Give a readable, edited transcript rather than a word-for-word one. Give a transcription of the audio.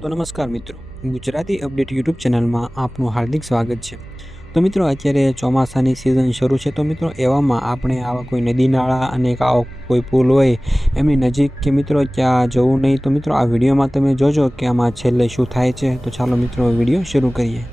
તો નમસ્કાર મિત્રો, ગુજરાતી અપડેટ યુટ્યુબ ચેનલમાં આપનું હાર્દિક સ્વાગત છે। તો મિત્રો અત્યારે ચોમાસાની સિઝન શરૂ છે, તો મિત્રો એવામાં આપણે આવા કોઈ નદી નાળા અને આવો કોઈ પુલ હોય એમની નજીક કે મિત્રો ત્યાં જવું નહીં। તો મિત્રો આ વિડીયોમાં તમે જોજો કે આમાં છેલ્લે શું થાય છે। તો ચાલો મિત્રો વિડીયો શરૂ કરીએ।